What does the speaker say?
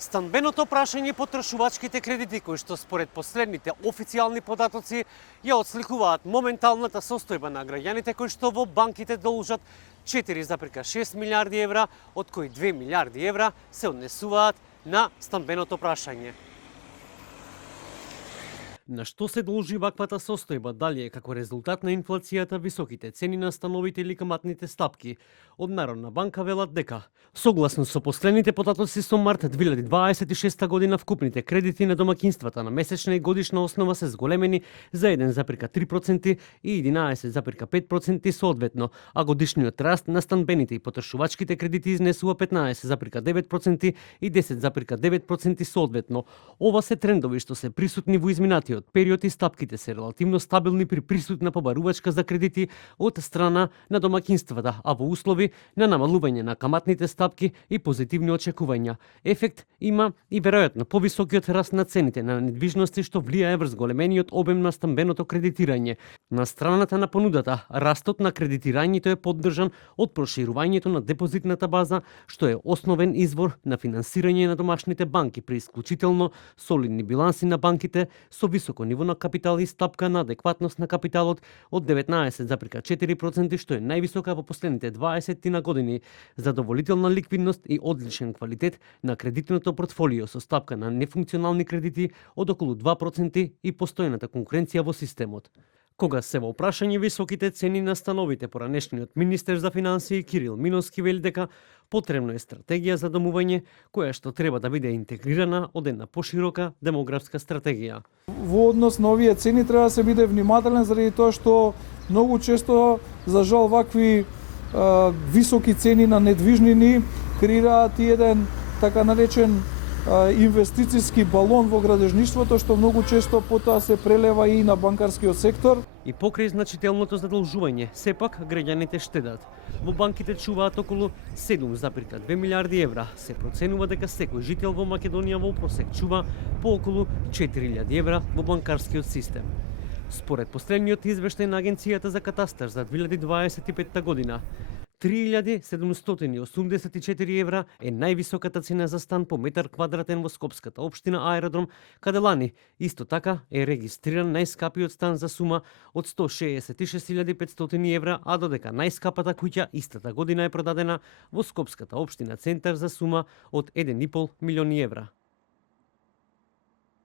Станбеното прашање потрошувачките кредити, кои што според последните официјални податоци ја отсликуваат моменталната состојба на граѓаните кои што во банките должат 4,6 милиарди евра, од кои 2 милиарди евра се однесуваат на станбеното прашање. На што се должи ваквата состојба? Дали е како резултат на инфлацијата, високите цени на становите или каматните стапки? Од Народна банка велат дека, согласно со последните податоци со март 2026 година, вкупните кредити на домакинствата на месечна и годишна основа се зголемени за 1,3% и 11,5% соодветно, а годишниот раст на станбените и потрошувачките кредити изнесува 15,9% и 10,9% соодветно. Ова се трендови што се присутни во изминатиот период и стапките се релативно стабилни при присутна побарувачка за кредити од страна на домакинствата, а во услови на намалување на каматните стапки и позитивни очекувања. Ефект има и веројатно повисокиот раст на цените на недвижности што влијае врз големениот обем на станбеното кредитирање. На страната на понудата, растот на кредитирањето е поддржан од проширувањето на депозитната база, што е основен извор на финансирање на домашните банки при исклучително солидни биланси на банките со високо ниво на капитал и стапка на адекватност на капиталот од 19,4%, што е највисока во последните 20 на години, задоволителна ликвидност и одличен квалитет на кредитното портфолио со стапка на нефункционални кредити од околу 2% и постојната конкуренција во системот. Кога се во прашање високите цени на становите, поранешниот министер за финансии Кирил Миновски вели дека потребно е стратегија за домување која што треба да биде интегрирана од една поширока демографска стратегија. Во однос на овие цени треба да се биде внимателен заради тоа што многу често, за жал, вакви високи цени на недвижнини креираат и еден така наречен инвестициски балон во градежништвото, што многу често потоа се прелева и на банкарскиот сектор. И покрај значителното задолжување, сепак граѓаните штедат. Во банките чуваат околу 7,2 милиарди евра. Се проценува дека секој жител во Македонија во просек чува по околу 4.000 евра во банкарскиот систем. Според последниот извештај на Агенцијата за катастар за 2025 година, 3.784 евра е највисоката цена за стан по метар квадратен во Скопската општина Аеродром, каде лани исто така е регистриран најскапиот стан за сума од 166.500 евра, а додека најскапата куќа истата година е продадена во Скопската општина Центар за сума од 1,5 милиони евра.